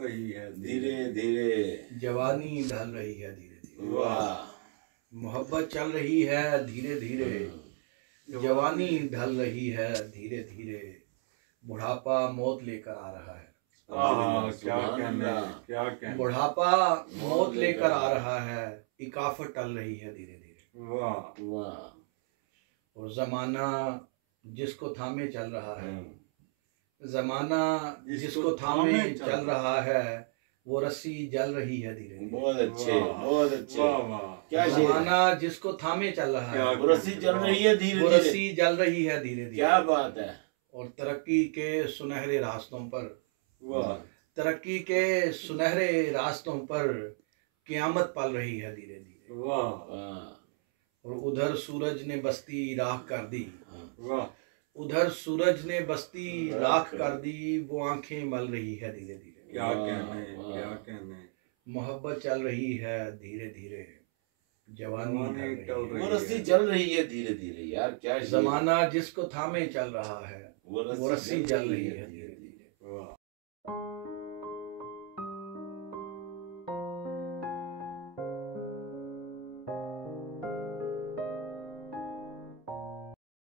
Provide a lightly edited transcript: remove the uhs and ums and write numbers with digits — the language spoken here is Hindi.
रही है धीरे धीरे। जवानी ढल रही है धीरे धीरे। वाह। मोहब्बत चल रही है धीरे धीरे, जवानी ढल रही है धीरे धीरे। बुढ़ापा मौत लेकर आ रहा है। क्या कहने, क्या कहने। बुढ़ापा मौत लेकर आ रहा है, इकाफत टल रही है धीरे धीरे। वाह वाह। और जमाना जिसको थामे चल रहा है, जमाना जिसको थामे चल रहा है, वो रस्सी जल रही है धीरे धीरे। बहुत अच्छे, बहुत अच्छे। क्या जमाना जिसको थामे चल रहा है, वो रस्सी जल रही है धीरे वो धीरे। रस्सी जल रही है धीरे धीरे। क्या बात है। और तरक्की के सुनहरे रास्तों पर, वाह। तरक्की के सुनहरे रास्तों पर क़यामत पल रही है धीरे धीरे। वाह। और उधर सूरज ने बस्ती राख कर दी, वाह। उधर सूरज ने बस्ती राख कर दी, वो आंखें मल रही है धीरे धीरे। क्या कहने, क्या कहने। मोहब्बत चल रही है धीरे धीरे, जवानी टल रही वो रस्सी जल रही है धीरे धीरे। यार क्या जमाना जिसको थामे चल रहा है, वो रस्सी जल रही है धीरे धीरे।